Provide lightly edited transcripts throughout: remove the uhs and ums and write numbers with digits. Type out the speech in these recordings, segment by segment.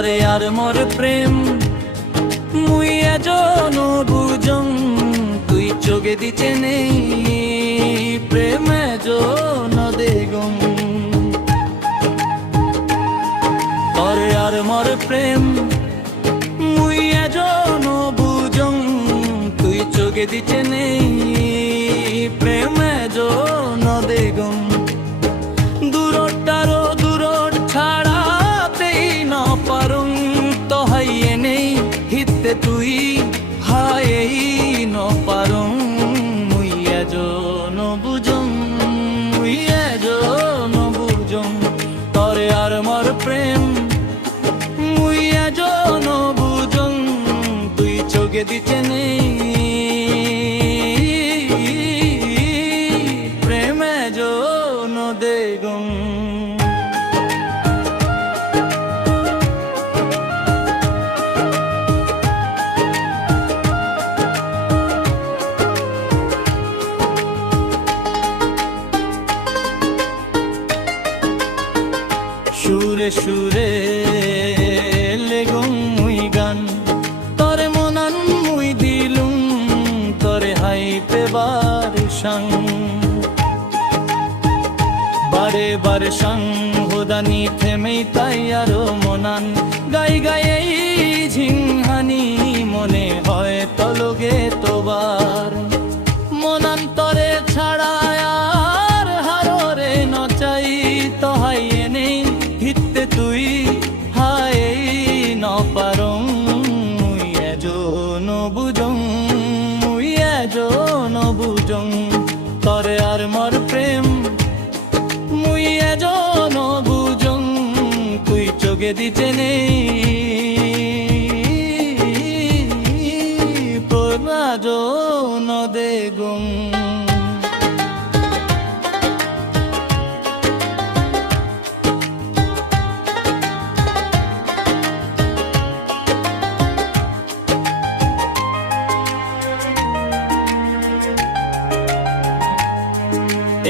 তরে আর মোর প্রেম মুই এজন বুঝং তুই চোখে দিতে নেই প্রেম এজন দেগম তরে আর মোর প্রেম মুই এজন বুঝং তুই চোখে দিতে নেই প্রেম এজন দেগম দূরটারও দূরট ছাড়াতেই না পারুম তো হাইয়ে নেই হিতে তুই হাই ন পারুম মুই এজন বুঝং মুই এজন বুঝং তরে আর মোর প্রেম মুই এজন বুঝং তুই চোখে দিতে নেই প্রেম এজন দেগম সুরে সুরে লেগুম মুই গান তরে মনান মুই দিলুম তরে হাইতে বার সাং বারে বারে সাং হোদানি থেমেই তাই আরো মনান গাই গায়ে ঝিংহানি মনে হয় তলগে তোবার মনান তরে ছাড়ায় আর হাররে নচাই তো হাইয়ে নেই হিতে তুই হাই ন পারং মুই এজন বুঝং মুই এজন বুঝং তরে আর মোর প্রেম মুই এজন বুঝং তুই চোখে দিতে নেই প্রেম এজন দেগম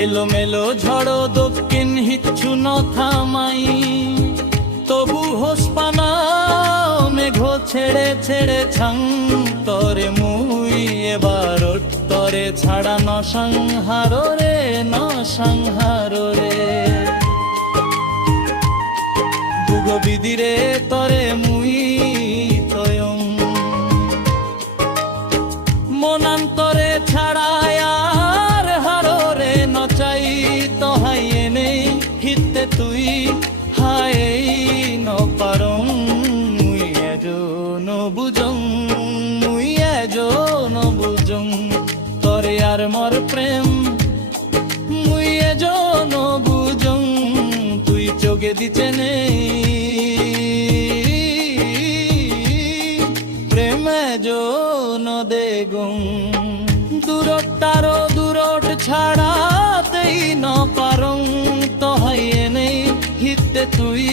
এলো মেলো ঝড়ো দক্ষিণ হিচ্ছু ন থামাই তবু হোসপানা মেঘ ছেড়ে ছেড়ে ছাং তরে মুই এবার তরে ছাড়া ন সংহার রে ন সংহার রে দুগো বিদিরে তরে মুই তয়ং মনান্তরে ছাড়ায় তো হাইয়ে নেই হিতে তুই হাই ন পারং মুই এজন বুঝং মুই এজন বুঝং তরে আর মোর প্রেম মুই এজন বুঝং তুই চোখে দিতে নেই প্রেম এজন দেগম দূরটারও দূরট ছাড়াতেই ন পারং তো হাইয়ে নেই হিতে তুই